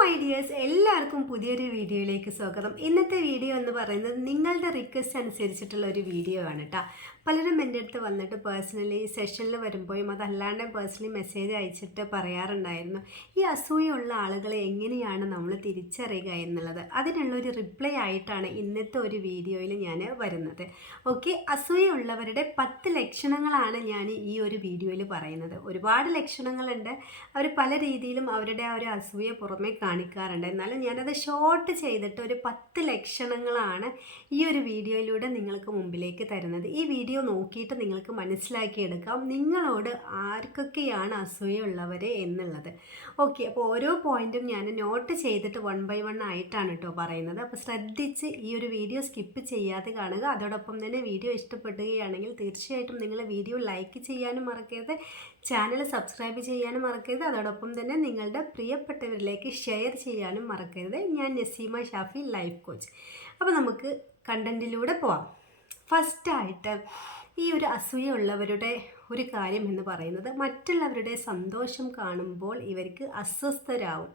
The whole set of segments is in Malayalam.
മൈ ഡിയേഴ്സ് എല്ലാവർക്കും പുതിയൊരു വീഡിയോയിലേക്ക് സ്വാഗതം. ഇന്നത്തെ വീഡിയോ എന്ന് പറയുന്നത് നിങ്ങളുടെ റിക്വസ്റ്റ് അനുസരിച്ചിട്ടുള്ള ഒരു വീഡിയോ ആണ് കേട്ടോ. പലരും എന്റെ അടുത്ത് വന്നിട്ട് പേഴ്സണലി സെഷനിൽ വരുമ്പോഴും അതല്ലാണ്ട് പേഴ്സണലി മെസ്സേജ് അയച്ചിട്ട് പറയാറുണ്ടായിരുന്നു. ഈ അസൂയുള്ള ആളുകളെ എങ്ങനെയാണ് നമ്മൾ തിരിച്ചറിയുക എന്നുള്ളത്? അതിനുള്ള ഒരു റിപ്ലൈ ആയിട്ടാണ് ഇന്നത്തെ ഒരു വീഡിയോയിൽ ഞാൻ വരുന്നത്. ഓക്കെ അസൂയുള്ളവരുടെ പത്ത് ലക്ഷണങ്ങളാണ് ഞാൻ ഈ ഒരു വീഡിയോയിൽ പറയുന്നത്. ഒരുപാട് ലക്ഷണങ്ങളുണ്ട്. അവർ പല രീതിയിലും അവരുടെ ആ ഒരു അസൂയ പുറമെ കാണിക്കാറുണ്ട്. എന്നാലും ഞാനത് ഷോർട്ട് ചെയ്തിട്ട് ഒരു പത്ത് ലക്ഷണങ്ങളാണ് ഈ ഒരു വീഡിയോയിലൂടെ നിങ്ങൾക്ക് മുമ്പിലേക്ക് തരുന്നത്. ഈ വീഡിയോ നോക്കിയിട്ട് നിങ്ങൾക്ക് മനസ്സിലാക്കിയെടുക്കാം നിങ്ങളോട് ആർക്കൊക്കെയാണ് അസൂയുള്ളവർ എന്നുള്ളത്. ഓക്കെ അപ്പോൾ ഓരോ പോയിന്റും ഞാൻ നോട്ട് ചെയ്തിട്ട് വൺ ബൈ വൺ ആയിട്ടാണ് കേട്ടോ പറയുന്നത്. അപ്പോൾ ശ്രദ്ധിച്ച് ഈ ഒരു വീഡിയോ സ്കിപ്പ് ചെയ്യാതെ കാണുക. അതോടൊപ്പം തന്നെ വീഡിയോ ഇഷ്ടപ്പെടുകയാണെങ്കിൽ തീർച്ചയായിട്ടും നിങ്ങൾ വീഡിയോ ലൈക്ക് ചെയ്യാനും മറക്കരുത്. ചാനൽ സബ്സ്ക്രൈബ് ചെയ്യാനും മറക്കരുത്. അതോടൊപ്പം തന്നെ നിങ്ങളുടെ പ്രിയപ്പെട്ടവരിലേക്ക് ഷെയർ ചെയ്യാനും മറക്കരുത്. ഞാൻ നസീമ ഷാഫി ലൈഫ് കോച്ച് അപ്പോൾ നമുക്ക് കണ്ടന്റിലൂടെ പോവാം. ഫസ്റ്റായിട്ട് ഈ ഒരു അസൂയുള്ളവരുടെ ഒരു കാര്യം എന്ന് പറയുന്നത് മറ്റുള്ളവരുടെ സന്തോഷം കാണുമ്പോൾ ഇവർക്ക് അസ്വസ്ഥരാകും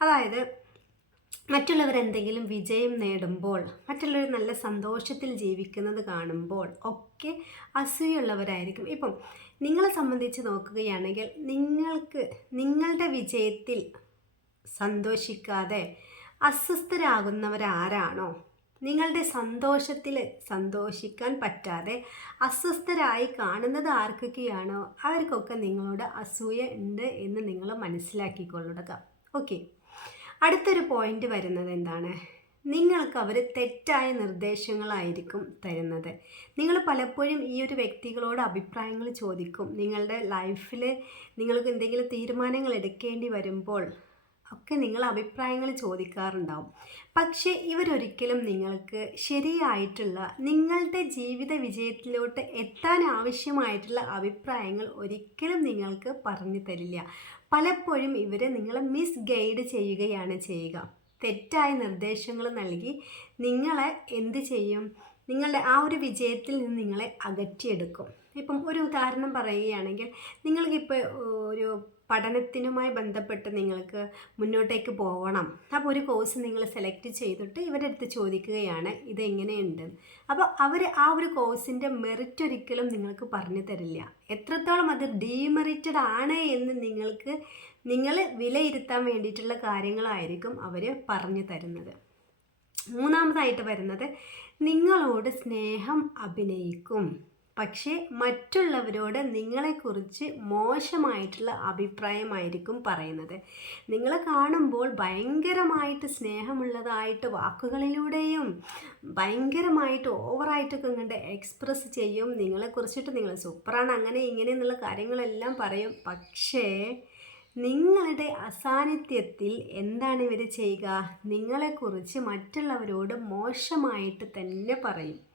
അതായത് മറ്റുള്ളവർ എന്തെങ്കിലും വിജയം നേടുമ്പോൾ മറ്റുള്ളവർ നല്ല സന്തോഷത്തിൽ ജീവിക്കുന്നത് കാണുമ്പോൾ ഒക്കെ അസൂയുള്ളവരായിരിക്കും ഇപ്പം നിങ്ങളെ സംബന്ധിച്ച് നോക്കുകയാണെങ്കിൽ നിങ്ങൾക്ക് നിങ്ങളുടെ വിജയത്തിൽ സന്തോഷിക്കാതെ അസ്വസ്ഥരാകുന്നവരാരാണോ? നിങ്ങളുടെ സന്തോഷത്തിൽ സന്തോഷിക്കാൻ പറ്റാതെ അസ്വസ്ഥരായി കാണുന്നത് ആർക്കൊക്കെയാണോ? അവർക്കൊക്കെ നിങ്ങളോട് അസൂയ ഉണ്ട് എന്ന് നിങ്ങൾ മനസ്സിലാക്കിക്കൊള്ളുക. ഓക്കെ. അടുത്തൊരു പോയിന്റ് വരുന്നത് എന്താണ്? നിങ്ങൾക്ക് അവർ തെറ്റായ നിർദ്ദേശങ്ങളായിരിക്കും തരുന്നത്. നിങ്ങൾ പലപ്പോഴും ഈ ഒരു വ്യക്തികളോട് അഭിപ്രായങ്ങൾ ചോദിക്കും. നിങ്ങളുടെ ലൈഫിൽ നിങ്ങൾക്ക് എന്തെങ്കിലും തീരുമാനങ്ങൾ എടുക്കേണ്ടി വരുമ്പോൾ ഒക്കെ നിങ്ങൾ അഭിപ്രായങ്ങൾ ചോദിക്കാറുണ്ടാവും. പക്ഷേ ഇവരൊരിക്കലും നിങ്ങൾക്ക് ശരിയായിട്ടുള്ള നിങ്ങളുടെ ജീവിത വിജയത്തിലോട്ട് എത്താൻ ആവശ്യമായിട്ടുള്ള അഭിപ്രായങ്ങൾ ഒരിക്കലും നിങ്ങൾക്ക് പറഞ്ഞു തരില്ല. പലപ്പോഴും ഇവർ നിങ്ങളെ മിസ് ഗൈഡ് ചെയ്യുകയാണ് ചെയ്യുക. തെറ്റായ നിർദ്ദേശങ്ങൾ നൽകി നിങ്ങളെ എന്ത് ചെയ്യും? നിങ്ങളുടെ ആ ഒരു വിജയത്തിൽ നിന്ന് നിങ്ങളെ അകറ്റിയെടുക്കും. ഇപ്പം ഒരു ഉദാഹരണം പറയുകയാണെങ്കിൽ നിങ്ങൾക്കിപ്പോൾ ഒരു പഠനത്തിനുമായി ബന്ധപ്പെട്ട് നിങ്ങൾക്ക് മുന്നോട്ടേക്ക് പോകണം അപ്പോൾ ഒരു കോഴ്സ് നിങ്ങൾ സെലക്ട് ചെയ്തിട്ട് ഇവരുടെ അടുത്ത് ചോദിക്കുകയാണ് ഇതെങ്ങനെയുണ്ട് അപ്പോൾ അവർ ആ ഒരു കോഴ്സിന്റെ മെറിറ്റ് ഒരിക്കലും നിങ്ങൾക്ക് പറഞ്ഞു തരില്ല. എത്രത്തോളം അത് ഡീമെറിറ്റഡ് ആണ് എന്ന് നിങ്ങൾക്ക് നിങ്ങൾ വിലയിരുത്താൻ വേണ്ടിയിട്ടുള്ള കാര്യങ്ങളായിരിക്കും അവർ പറഞ്ഞു തരുന്നത്. മൂന്നാമതായിട്ട് വരുന്നത് നിങ്ങളോട് സ്നേഹം അഭിനയിക്കും. പക്ഷേ മറ്റുള്ളവരോട് നിങ്ങളെക്കുറിച്ച് മോശമായിട്ടുള്ള അഭിപ്രായമായിരിക്കും പറയുന്നത്. നിങ്ങളെ കാണുമ്പോൾ ഭയങ്കരമായിട്ട് സ്നേഹമുള്ളതായിട്ട് വാക്കുകളിലൂടെയും ഭയങ്കരമായിട്ട് ഓവറായിട്ടൊക്കെ ഇങ്ങോട്ട് എക്സ്പ്രസ് ചെയ്യും. നിങ്ങളെക്കുറിച്ചിട്ട് നിങ്ങൾ സൂപ്പറാണ് അങ്ങനെ ഇങ്ങനെ എന്നുള്ള കാര്യങ്ങളെല്ലാം പറയും. പക്ഷേ നിങ്ങളുടെ അസാന്നിധ്യത്തിൽ എന്താണ് ഇവർ ചെയ്യുക? നിങ്ങളെക്കുറിച്ച് മറ്റുള്ളവരോട് മോശമായിട്ട് തന്നെ പറയും.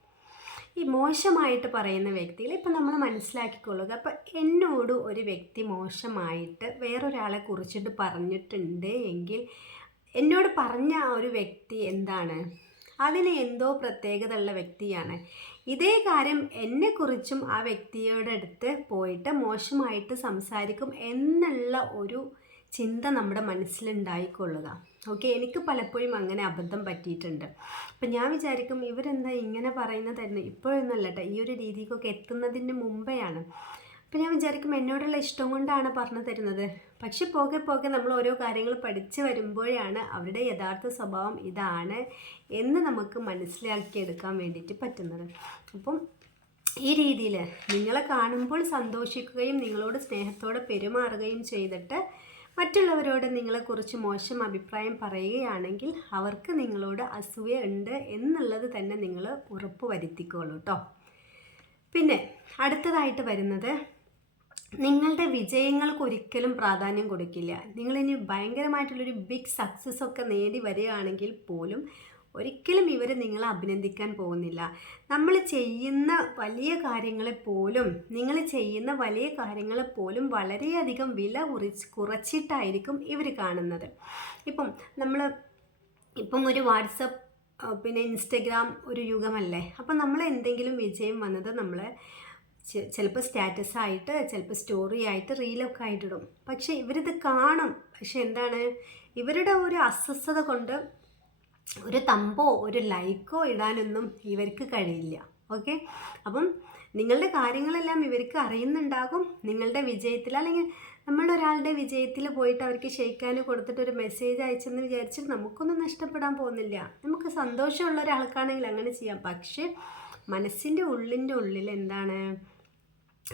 ഈ മോശമായിട്ട് പറയുന്ന വ്യക്തിയിൽ ഇപ്പം നമ്മൾ മനസ്സിലാക്കിക്കൊള്ളുക. അപ്പം എന്നോട് ഒരു വ്യക്തി മോശമായിട്ട് വേറൊരാളെ കുറിച്ചിട്ട് പറഞ്ഞിട്ടുണ്ട് എങ്കിൽ എന്നോട് പറഞ്ഞ ആ ഒരു വ്യക്തി എന്താണ്? അതിന് എന്തോ പ്രത്യേകത ഉള്ള വ്യക്തിയാണ്. ഇതേ കാര്യം എന്നെക്കുറിച്ചും ആ വ്യക്തിയുടെ അടുത്ത് പോയിട്ട് മോശമായിട്ട് സംസാരിക്കും എന്നുള്ള ഒരു ചിന്ത നമ്മുടെ മനസ്സിലുണ്ടായിക്കൊള്ളുക. ഓക്കെ? എനിക്ക് പലപ്പോഴും അങ്ങനെ അബദ്ധം പറ്റിയിട്ടുണ്ട്. അപ്പം ഞാൻ വിചാരിക്കും ഇവരെന്താ ഇങ്ങനെ പറയുന്നതായിരുന്നു. ഇപ്പോഴൊന്നും ഇപ്പോഴൊന്നുമല്ല കേട്ടോ ഈ ഒരു രീതിക്കൊക്കെ എത്തുന്നതിന് മുമ്പെയാണ്. അപ്പം ഞാൻ വിചാരിക്കും എന്നോടുള്ള ഇഷ്ടം കൊണ്ടാണ് പറഞ്ഞു തരുന്നത്. പക്ഷെ പോകെ പോകെ നമ്മൾ ഓരോ കാര്യങ്ങൾ പഠിച്ചു വരുമ്പോഴാണ് അവരുടെ യഥാർത്ഥ സ്വഭാവം ഇതാണ് എന്ന് നമുക്ക് മനസ്സിലാക്കിയെടുക്കാൻ വേണ്ടിയിട്ട് പറ്റുന്നത്. അപ്പം ഈ രീതിയിൽ നിങ്ങളെ കാണുമ്പോൾ സന്തോഷിക്കുകയും നിങ്ങളോട് സ്നേഹത്തോടെ പെരുമാറുകയും ചെയ്തിട്ട് മറ്റുള്ളവരോട് നിങ്ങളെക്കുറിച്ച് മോശം അഭിപ്രായം പറയുകയാണെങ്കിൽ അവർക്ക് നിങ്ങളോട് അസൂയ ഉണ്ട് എന്നുള്ളത് തന്നെ നിങ്ങൾ ഉറപ്പ് വരുത്തിക്കോളൂ കേട്ടോ പിന്നെ അടുത്തതായിട്ട് വരുന്നത് നിങ്ങളുടെ വിജയങ്ങൾക്ക് ഒരിക്കലും പ്രാധാന്യം കൊടുക്കില്ല. നിങ്ങളിനി ഭയങ്കരമായിട്ടുള്ളൊരു ബിഗ് സക്സസ് ഒക്കെ നേടി വരികയാണെങ്കിൽ പോലും ഒരിക്കലും ഇവർ നിങ്ങളെ അഭിനന്ദിക്കാൻ പോകുന്നില്ല. നമ്മൾ ചെയ്യുന്ന വലിയ കാര്യങ്ങളെ പോലും നിങ്ങൾ ചെയ്യുന്ന വലിയ കാര്യങ്ങളെ പോലും വളരെയധികം വില കുറച്ച് കുറച്ചിട്ടായിരിക്കും ഇവർ കാണുന്നത്. ഇപ്പം നമ്മൾ ഇപ്പം ഒരു വാട്സപ്പ് പിന്നെ ഇൻസ്റ്റഗ്രാം ഒരു യുഗമല്ലേ? അപ്പം നമ്മൾ എന്തെങ്കിലും വിജയം വന്നത് നമ്മൾ ചിലപ്പോൾ സ്റ്റാറ്റസ് ആയിട്ട് ചിലപ്പോൾ സ്റ്റോറി ആയിട്ട് റീലൊക്കെ ആയിട്ടിടും പക്ഷേ ഇവരിത് കാണും. പക്ഷെ എന്താണ്? ഇവരുടെ ഒരു അസ്വസ്ഥത കൊണ്ട് ഒരു തമ്പോ ഒരു ലൈക്കോ ഇടാനൊന്നും ഇവർക്ക് കഴിയില്ല. ഓക്കെ? അപ്പം നിങ്ങളുടെ കാര്യങ്ങളെല്ലാം ഇവർക്ക് അറിയുന്നുണ്ടാകും. നിങ്ങളുടെ വിജയത്തിൽ അല്ലെങ്കിൽ നമ്മളൊരാളുടെ വിജയത്തിൽ പോയിട്ട് അവർക്ക് ഷെയ്ക്കാൻ കൊടുത്തിട്ട് ഒരു മെസ്സേജ് അയച്ചെന്ന് വിചാരിച്ചിട്ട് നമുക്കൊന്നും നഷ്ടപ്പെടാൻ പോകുന്നില്ല. നമുക്ക് സന്തോഷമുള്ള ഒരാൾക്കാണെങ്കിൽ അങ്ങനെ ചെയ്യാം. പക്ഷേ മനസ്സിന്റെ ഉള്ളിന്റെ ഉള്ളിൽ എന്താണ്?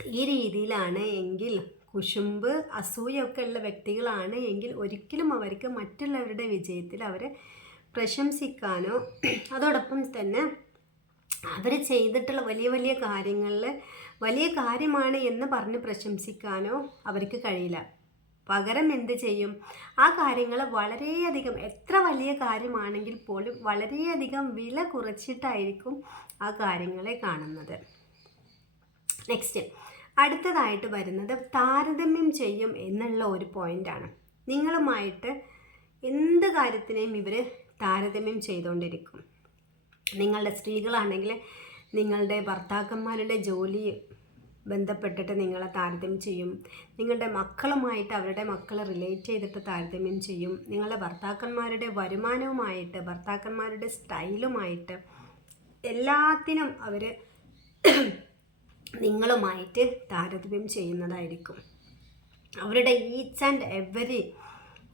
ഈ രീതിയിലാണ് എങ്കിൽ കുശുമ്പ് അസൂയൊക്കെ ഉള്ള വ്യക്തികളാണ് എങ്കിൽ ഒരിക്കലും അവർക്ക് മറ്റുള്ളവരുടെ വിജയത്തിൽ അവരെ പ്രശംസിക്കാനോ അതോടൊപ്പം തന്നെ അവർ ചെയ്തിട്ടുള്ള വലിയ വലിയ കാര്യങ്ങളിൽ വലിയ കാര്യമാണ് എന്ന് പറഞ്ഞ് പ്രശംസിക്കാനോ അവർക്ക് കഴിയില്ല. പകരം എന്ത് ചെയ്യും? ആ കാര്യങ്ങൾ വളരെയധികം എത്ര വലിയ കാര്യമാണെങ്കിൽ പോലും വളരെയധികം വില കുറച്ചിട്ടായിരിക്കും ആ കാര്യങ്ങളെ കാണുന്നത്. നെക്സ്റ്റ് അടുത്തതായിട്ട് വരുന്നത് താരതമ്യം ചെയ്യും എന്നുള്ള ഒരു പോയിന്റാണ് നിങ്ങളുമായിട്ട് എന്ത് കാര്യത്തിനെയും ഇവർ താരതമ്യം ചെയ്തുകൊണ്ടിരിക്കും. നിങ്ങളുടെ സ്ത്രീകളാണെങ്കിൽ നിങ്ങളുടെ ഭർത്താക്കന്മാരുടെ ജോലി ബന്ധപ്പെട്ടിട്ട് നിങ്ങളെ താരതമ്യം ചെയ്യും. നിങ്ങളുടെ മക്കളുമായിട്ട് അവരുടെ മക്കളെ റിലേറ്റ് ചെയ്തിട്ട് താരതമ്യം ചെയ്യും. നിങ്ങളുടെ ഭർത്താക്കന്മാരുടെ വരുമാനവുമായിട്ട് ഭർത്താക്കന്മാരുടെ സ്റ്റൈലുമായിട്ട് എല്ലാത്തിനും അവർ നിങ്ങളുമായിട്ട് താരതമ്യം ചെയ്യുന്നതായിരിക്കും. അവരുടെ ഈച്ച് ആൻഡ് എവരി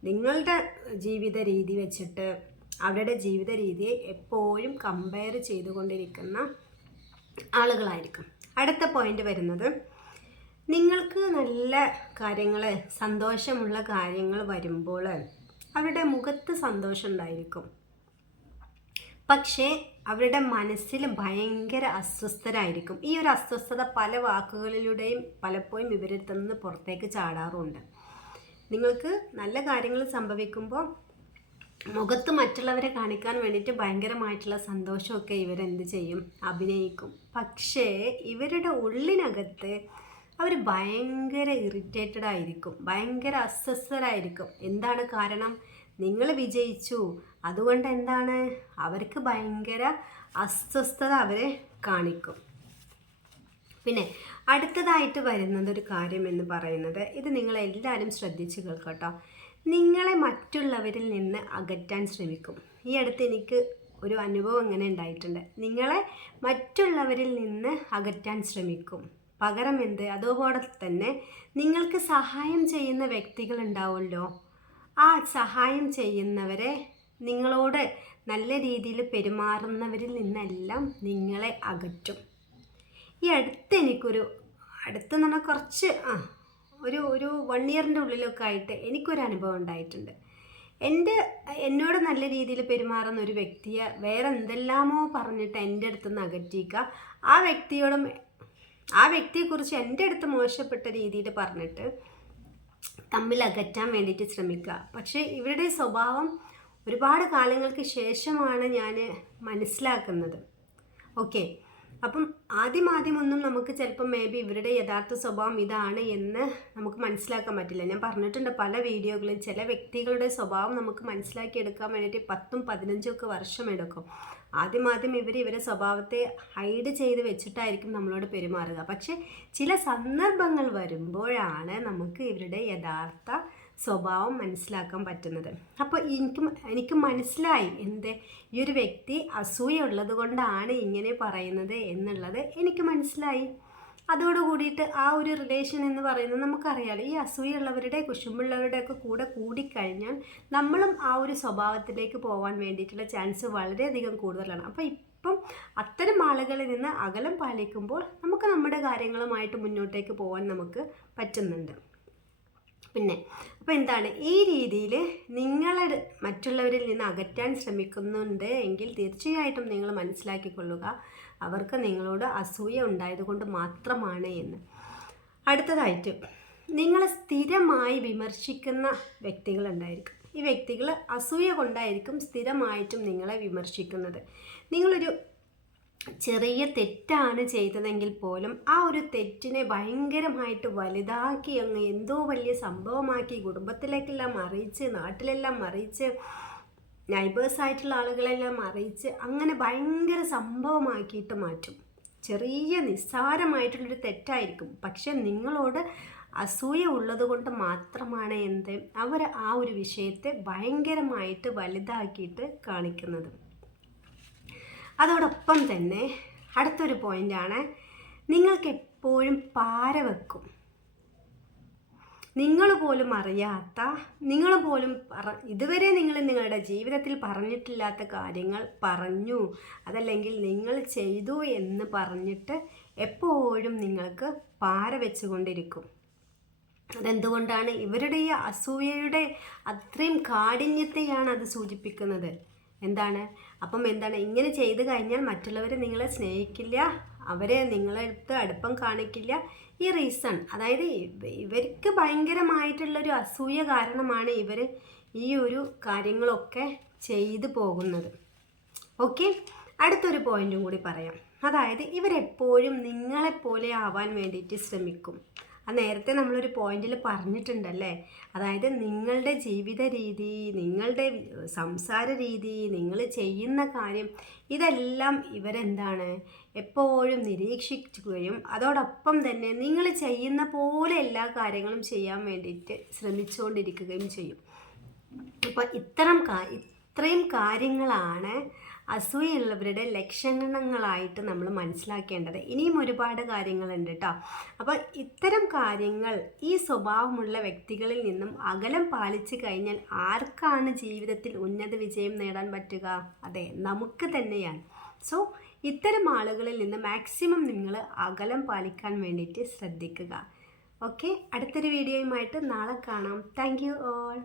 നിങ്ങളുടെ ജീവിത രീതി വെച്ചിട്ട് അവരുടെ ജീവിത രീതിയെ എപ്പോഴും കമ്പയർ ചെയ്തുകൊണ്ടിരിക്കുന്ന ആളുകളായിരിക്കും. അടുത്ത പോയിന്റ് വരുന്നത് നിങ്ങൾക്ക് നല്ല കാര്യങ്ങൾ സന്തോഷമുള്ള കാര്യങ്ങൾ വരുമ്പോൾ അവരുടെ മുഖത്ത് സന്തോഷം ഉണ്ടായിരിക്കും. പക്ഷേ അവരുടെ മനസ്സിൽ ഭയങ്കര അസ്വസ്ഥരായിരിക്കും. ഈ ഒരു അസ്വസ്ഥത പല വാക്കുകളിലൂടെയും പലപ്പോഴും ഇവരിൽ നിന്ന് പുറത്തേക്ക് ചാടാറുമുണ്ട് നിങ്ങൾക്ക് നല്ല കാര്യങ്ങൾ സംഭവിക്കുമ്പോൾ മുഖത്ത് മറ്റുള്ളവരെ കാണിക്കാൻ വേണ്ടിയിട്ട് ഭയങ്കരമായിട്ടുള്ള സന്തോഷമൊക്കെ ഇവരെന്ത് ചെയ്യും? അഭിനയിക്കും. പക്ഷേ ഇവരുടെ ഉള്ളിനകത്ത് അവർ ഭയങ്കര ഇറിറ്റേറ്റഡ് ആയിരിക്കും. ഭയങ്കര അസ്വസ്ഥരായിരിക്കും. എന്താണ് കാരണം? നിങ്ങൾ വിജയിച്ചു. അതുകൊണ്ട് എന്താണ്? അവർക്ക് ഭയങ്കര അസ്വസ്ഥത അവരെ കാണിക്കും. പിന്നെ അടുത്തതായിട്ട് വരുന്നത് ഒരു കാര്യം എന്ന് പറയുന്നത് ഇത് നിങ്ങൾ എല്ലാവരും ശ്രദ്ധിച്ച് കേൾക്കട്ടോ. നിങ്ങളെ മറ്റുള്ളവരിൽ നിന്ന് അകറ്റാൻ ശ്രമിക്കും. ഈ അടുത്ത് എനിക്ക് ഒരു അനുഭവം ഇങ്ങനെ ഉണ്ടായിട്ടുണ്ട്. നിങ്ങളെ മറ്റുള്ളവരിൽ നിന്ന് അകറ്റാൻ ശ്രമിക്കും. പകരം എന്ത്? അതുപോലെ തന്നെ നിങ്ങൾക്ക് സഹായം ചെയ്യുന്ന വ്യക്തികൾ ഉണ്ടാവുമല്ലോ. ആ സഹായം ചെയ്യുന്നവരെ നിങ്ങളോട് നല്ല രീതിയിൽ പെരുമാറുന്നവരിൽ നിന്നെല്ലാം നിങ്ങളെ അകറ്റും. ഈ അടുത്ത് എനിക്കൊരു അടുത്തെന്ന് പറഞ്ഞാൽ കുറച്ച് ആ ഒരു ഒരു വൺ ഇയറിന്റെ ഉള്ളിലൊക്കെ ആയിട്ട് എനിക്കൊരു അനുഭവം ഉണ്ടായിട്ടുണ്ട്. എന്റെ എന്നോട് നല്ല രീതിയിൽ പെരുമാറുന്ന ഒരു വ്യക്തിയെ വേറെ എന്തെല്ലാമോ പറഞ്ഞിട്ട് എന്റെ അടുത്ത് നിന്ന് അകറ്റിക്കുക ആ വ്യക്തിയോടും ആ വ്യക്തിയെക്കുറിച്ച് എന്റെ അടുത്ത് മോശപ്പെട്ട രീതിയിൽ പറഞ്ഞിട്ട് തമ്മിൽ അകറ്റാൻ വേണ്ടിയിട്ട് ശ്രമിക്കുക പക്ഷേ ഇവരുടെ സ്വഭാവം ഒരുപാട് കാലങ്ങൾക്ക് ശേഷമാണ് ഞാൻ മനസ്സിലാക്കുന്നത്. ഓക്കെ അപ്പം ആദ്യം ആദ്യമൊന്നും നമുക്ക് ചിലപ്പം മേ ബി ഇവരുടെ യഥാർത്ഥ സ്വഭാവം ഇതാണ് എന്ന് നമുക്ക് മനസ്സിലാക്കാൻ പറ്റില്ല. ഞാൻ പറഞ്ഞിട്ടുണ്ട് പല വീഡിയോകളിൽ ചില വ്യക്തികളുടെ സ്വഭാവം നമുക്ക് മനസ്സിലാക്കിയെടുക്കാൻ വേണ്ടിയിട്ട് പത്തും പതിനഞ്ചും ഒക്കെ വർഷം എടുക്കും. ആദ്യം ആദ്യം ഇവർ ഇവരെ സ്വഭാവത്തെ ഹൈഡ് ചെയ്ത് വെച്ചിട്ടായിരിക്കും നമ്മളോട് പെരുമാറുക. പക്ഷേ ചില സന്ദർഭങ്ങൾ വരുമ്പോഴാണ് നമുക്ക് ഇവരുടെ യഥാർത്ഥ സ്വഭാവം മനസ്സിലാക്കാൻ പറ്റുന്നത്. അപ്പോൾ എനിക്ക് എനിക്ക് മനസ്സിലായി എന്ത് ഈ ഒരു വ്യക്തി അസൂയ ഉള്ളത് കൊണ്ടാണ് ഇങ്ങനെ പറയുന്നത് എന്നുള്ളത് എനിക്ക് മനസ്സിലായി. അതോട് കൂടിയിട്ട് ആ ഒരു റിലേഷൻ എന്ന് പറയുന്നത് നമുക്കറിയാലോ ഈ അസൂയുള്ളവരുടെ കുശുമ്പുള്ളവരുടെ ഒക്കെ കൂടെ കൂടിക്കഴിഞ്ഞാൽ നമ്മളും ആ ഒരു സ്വഭാവത്തിലേക്ക് പോകാൻ വേണ്ടിയിട്ടുള്ള ചാൻസ് വളരെയധികം കൂടുതലാണ്. അപ്പോൾ ഇപ്പം അത്തരം ആളുകളിൽ നിന്ന് അകലം പാലിക്കുമ്പോൾ നമുക്ക് നമ്മുടെ കാര്യങ്ങളുമായിട്ട് മുന്നോട്ടേക്ക് പോകാൻ നമുക്ക് പറ്റുന്നുണ്ട്. പിന്നെ അപ്പോൾ എന്താണ്? ഈ രീതിയിൽ നിങ്ങളെ മറ്റുള്ളവരിൽ നിന്ന് അകറ്റാൻ ശ്രമിക്കുന്നുണ്ട് എങ്കിൽ തീർച്ചയായിട്ടും നിങ്ങൾ മനസ്സിലാക്കിക്കൊള്ളുക. അവർക്ക് നിങ്ങളോട് അസൂയ ഉണ്ടായതുകൊണ്ട് മാത്രമാണ് എന്ന്. അടുത്തതായിട്ട് നിങ്ങളെ സ്ഥിരമായി വിമർശിക്കുന്ന വ്യക്തികളുണ്ടായിരിക്കും ഈ വ്യക്തികൾ അസൂയ കൊണ്ടായിരിക്കും സ്ഥിരമായിട്ടും നിങ്ങളെ വിമർശിക്കുന്നത്. നിങ്ങളൊരു ചെറിയ തെറ്റാണ് ചെയ്തതെങ്കിൽ പോലും ആ ഒരു തെറ്റിനെ ഭയങ്കരമായിട്ട് വലുതാക്കി അങ്ങ് എന്തോ വലിയ സംഭവമാക്കി കുടുംബത്തിലേക്കെല്ലാം അറിയിച്ച് നാട്ടിലെല്ലാം അറിയിച്ച് നൈബേഴ്സ് ആയിട്ടുള്ള ആളുകളെല്ലാം അറിയിച്ച് അങ്ങനെ ഭയങ്കര സംഭവമാക്കിയിട്ട് മാറ്റും. ചെറിയ നിസ്സാരമായിട്ടുള്ളൊരു തെറ്റായിരിക്കും. പക്ഷെ നിങ്ങളോട് അസൂയ ഉള്ളതുകൊണ്ട് മാത്രമാണ് എന്ത്? അവർ ആ ഒരു വിഷയത്തെ ഭയങ്കരമായിട്ട് വലുതാക്കിയിട്ട് കാണിക്കുന്നത്. അതോടൊപ്പം തന്നെ അടുത്തൊരു പോയിന്റാണ് നിങ്ങൾക്ക് എപ്പോഴും പാര വെക്കും. നിങ്ങൾ പോലും അറിയാത്ത നിങ്ങൾ പോലും പറ ഇതുവരെ നിങ്ങൾ നിങ്ങളുടെ ജീവിതത്തിൽ പറഞ്ഞിട്ടില്ലാത്ത കാര്യങ്ങൾ പറഞ്ഞു. അതല്ലെങ്കിൽ നിങ്ങൾ ചെയ്തു എന്ന് പറഞ്ഞിട്ട് എപ്പോഴും നിങ്ങൾക്ക് പാര വെച്ചുകൊണ്ടിരിക്കും. അതെന്തുകൊണ്ടാണ്? ഇവരുടെ ഈ അസൂയയുടെ അത്രയും കാഠിന്യത്തെയാണ് അത് സൂചിപ്പിക്കുന്നത്. എന്താണ്? അപ്പം എന്താണ്? ഇങ്ങനെ ചെയ്ത് കഴിഞ്ഞാൽ മറ്റുള്ളവർ നിങ്ങളെ സ്നേഹിക്കില്ല അവരെ നിങ്ങളെടുത്ത് അടുപ്പം കാണിക്കില്ല. ഈ റീസൺ അതായത് ഇവ- ഇവർക്ക് ഭയങ്കരമായിട്ടുള്ളൊരു അസൂയ കാരണമാണ് ഇവർ ഈ ഒരു കാര്യങ്ങളൊക്കെ ചെയ്തു പോകുന്നത്. ഓക്കെ അടുത്തൊരു പോയിന്റും കൂടി പറയാം. അതായത് ഇവരെപ്പോഴും നിങ്ങളെപ്പോലെ ആവാൻ വേണ്ടിയിട്ട് ശ്രമിക്കും. അത് നേരത്തെ നമ്മളൊരു പോയിന്റിൽ പറഞ്ഞിട്ടുണ്ടല്ലേ? അതായത് നിങ്ങളുടെ ജീവിത രീതി നിങ്ങളുടെ സംസാര രീതി നിങ്ങൾ ചെയ്യുന്ന കാര്യം ഇതെല്ലാം ഇവരെന്താണ്? എപ്പോഴും നിരീക്ഷിക്കുകയും അതോടൊപ്പം തന്നെ നിങ്ങൾ ചെയ്യുന്ന പോലെ എല്ലാ കാര്യങ്ങളും ചെയ്യാൻ വേണ്ടിയിട്ട് ശ്രമിച്ചുകൊണ്ടിരിക്കുകയും ചെയ്യും. അപ്പോൾ ഇത്തരം ഇത്രയും കാര്യങ്ങളാണ് അസൂയുള്ളവരുടെ ലക്ഷണങ്ങളായിട്ട് നമ്മൾ മനസ്സിലാക്കേണ്ടത്. ഇനിയും ഒരുപാട് കാര്യങ്ങളുണ്ട് കേട്ടോ അപ്പോൾ ഇത്തരം കാര്യങ്ങൾ ഈ സ്വഭാവമുള്ള വ്യക്തികളിൽ നിന്നും അകലം പാലിച്ചു കഴിഞ്ഞാൽ ആർക്കാണ് ജീവിതത്തിൽ ഉന്നത വിജയം നേടാൻ പറ്റുക? അതെ നമുക്ക് തന്നെയാണ്. സോ ഇത്തരം ആളുകളിൽ നിന്ന് മാക്സിമം നിങ്ങൾ അകലം പാലിക്കാൻ വേണ്ടിയിട്ട് ശ്രദ്ധിക്കുക. ഓക്കെ അടുത്തൊരു വീഡിയോയുമായിട്ട് നാളെ കാണാം. Thank you all.